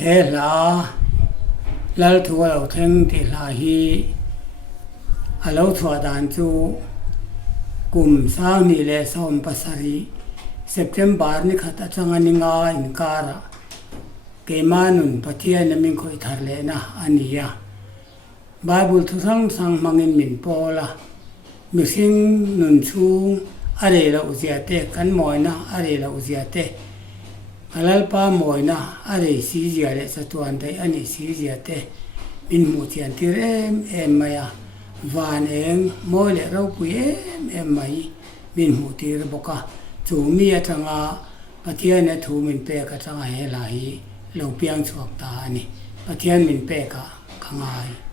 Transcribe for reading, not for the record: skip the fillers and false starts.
hela lal thua lo theng ti hla hi alo thua dan chu kum sang ni le som pasari September ni khata changani nga inkara kemanun pathia na min khoi thar le na ania Bible thu sang mangin min pola missing nun chu are la uziate kan moina are la uziate alal pa moina are si zia le satuan dai ani si ziate min mu tian tir em maya van eng mo le ro pu em mai min mu tir boka chu mi atanga pathian na thu min pe ka changa he la hi lo piang chuak ta ani pathian min pe ka khangai